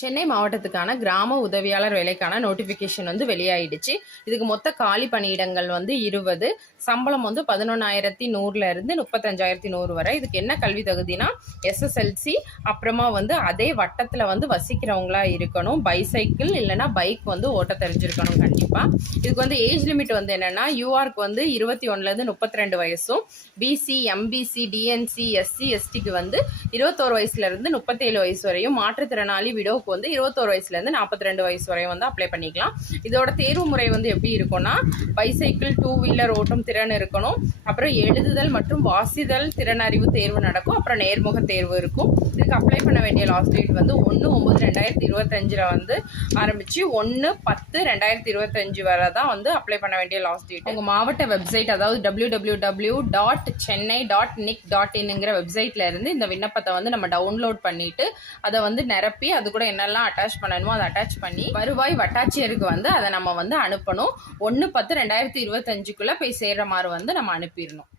சென்னை மாவட்டத்துக்கான கிராம உதவியாளர் வேலைக்கான நோட்டிஃபிகேஷன் வந்து வெளியாயிடுச்சு. இதுக்கு மொத்த காலி பணியிடங்கள் வந்து இருபது. சம்பளம் வந்து பதினொன்றாயிரத்தி நூறுல இருந்து முப்பத்தஞ்சாயிரத்தி நூறு வரை. இதுக்கு என்ன கல்வி தகுதினா எஸ்எஸ்எல்சி அப்புறமா வந்து அதே வட்டத்தில் வந்து வசிக்கிறவங்களா இருக்கணும். பைசைக்கிள் இல்லைன்னா பைக் வந்து ஓட்ட தெரிஞ்சிருக்கணும் கண்டிப்பாக இதுக்கு வந்து ஏஜ் லிமிட் வந்து என்னன்னா யூஆர்க் வந்து இருபத்தி ஒன்றுலேருந்து முப்பத்தி ரெண்டு வயசும் பிசி எம்பிசி டிஎன்சி எஸ்சி எஸ்டிக்கு வந்து இருபத்தோரு வயசுல இருந்து முப்பத்தேழு வயசு வரையும் மாற்றுத்திறனாளி விடோ நமக்கு வந்து இருபத்தோரு வயசுல இருந்து நாற்பத்தி ரெண்டு வயசு வரையும் வந்து அப்ளை பண்ணிக்கலாம். இதோட தேர்வு முறை வந்து எப்படி இருக்கும்னா பைசைக்கிள் டூ வீலர் ஓட்டும் திறன் இருக்கணும். அப்புறம் எழுதுதல் மற்றும் வாசிதல் திறன் அறிவு தேர்வு நடக்கும். அப்புறம் நேர்முக தேர்வு இருக்கும். இதுக்கு அப்ளை பண்ண வேண்டிய லாஸ்ட் டேட் வந்து ஒன்று ஒம்பது ரெண்டாயிரத்தி இருபத்தஞ்சில் வந்து ஆரம்பித்து ஒன்று பத்து ரெண்டாயிரத்தி இருபத்தஞ்சு வரை தான் வந்து அப்ளை பண்ண வேண்டிய லாஸ்ட் டேட் உங்கள் மாவட்ட வெப்சைட் அதாவது W W W dot Chennai dot NIC dot இன்னுங்கிற வெப்சைட்லேருந்து இந்த விண்ணப்பத்தை வந்து நம்ம டவுன்லோட் பண்ணிட்டு அதை வந்து நிரப்பி அது கூட என்னெல்லாம் அட்டாச் பண்ணணுமோ அதை அட்டாச் பண்ணி வருவாய் வட்டாட்சியருக்கு வந்து அதை நம்ம வந்து அனுப்பணும். ஒன்று பத்து ரெண்டாயிரத்தி இருபத்தஞ்சுக்குள்ளே போய் சேர்கிற மாதிரி வந்து நம்ம அனுப்பிடணும்.